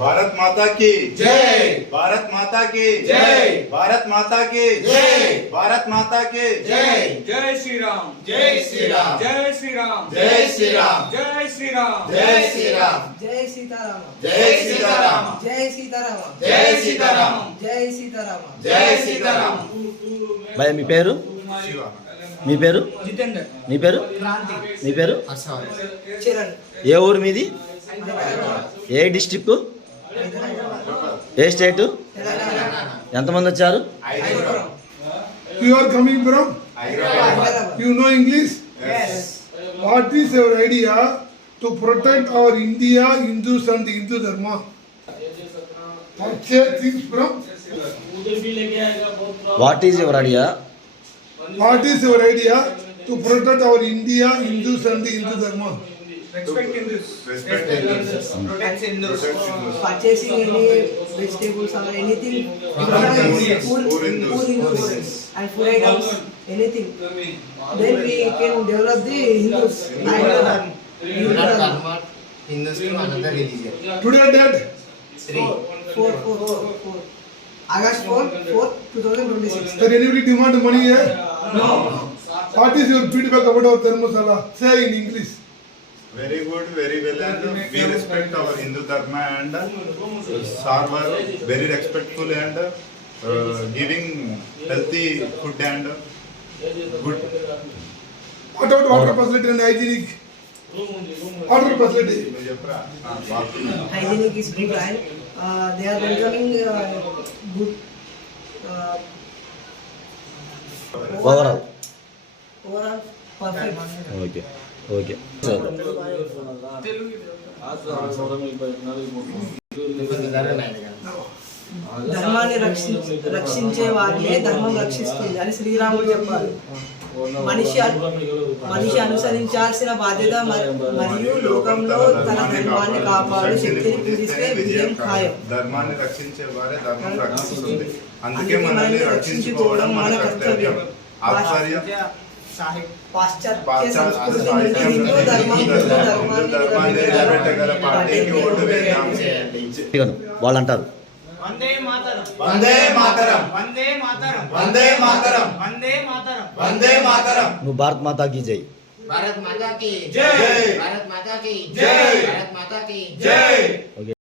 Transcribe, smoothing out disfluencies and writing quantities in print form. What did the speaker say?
भारत माता की जय। भारत माता की जय। भारत माता की जय। भारत माता की जय। जय श्री राम। जय श्री राम। जय श्री राम। जय श्री राम। जय श्री राम। जय श्री राम। जय सीताराम। जय सीताराम। जय सीताराम। जय सीताराम। जय सीताराम। जय सीताराम। భయ మీ పేరు మీ పేరు జితేందర్. మీ పేరు క్రాంతి. మీ పేరు చరణ్. ఏ ఊరు మీది ఏ డిస్ట్రిక్ట్ ఏ స్టేటు తెలంగాణ. ఎంతమంది వచ్చారు You are coming from? Hyderabad. You know English? Yes. What is your idea to protect our India, Hindus and Hindu Dharma? Purchase things from? What is your idea What is your idea to protect our India, Hindus and Hindu Dharma? Respect Hindus. Respect Hindus. Protect Hindus. Purchasing any vegetables or anything, Poor poor Hindus. Hindus and food items, anything. Then we can develop the Hindus and Hindu Dharma. Hindus to another religion. Today date? 4 August 4, 2026. Can anybody demand money here? No. What is your feedback about our Dharmasala? Say in English. Very good, very well, and we respect our Hindu Dharma and sir were very respectful and giving healthy food and good. What about water facility and hygienic? Water facility. Hygienic is good and they are welcoming good overall overall perfect. Okay okay sir ధర్మాన్ని రక్షించే వారినే ధర్మం రక్షిస్తుంది అని శ్రీరాముడు చెప్పారు. మనిషి అనుసరించాల్సిన బాధ్యత మరియు లోకంలో తన ధర్మాన్ని కాపాడు శక్తిని పూజిస్తే విజయం ఖాయం. ధర్మాన్ని రక్షించే వారే ధర్మం రక్షిస్తుంది. అందుకే మనల్ని రక్షించుకోవడం మన కర్తవ్యం. పాశ్చాత్య సంస్కృతి నుండి హిందూ ధర్మాన్ని నిలబెట్టగల పార్టీకి ఓటు వేద్దాం. వాళ్ళు అంటారు వందే మాతరం. వందే మాతరం. వందే మాతరం. వందే మాతరం. వందే మాతరం. వందే మాతరం. నువ్వు భారత్ మాతా కీ జై भारत माता की जय। भारत माता की जय। भारत माता की जय। ఓకే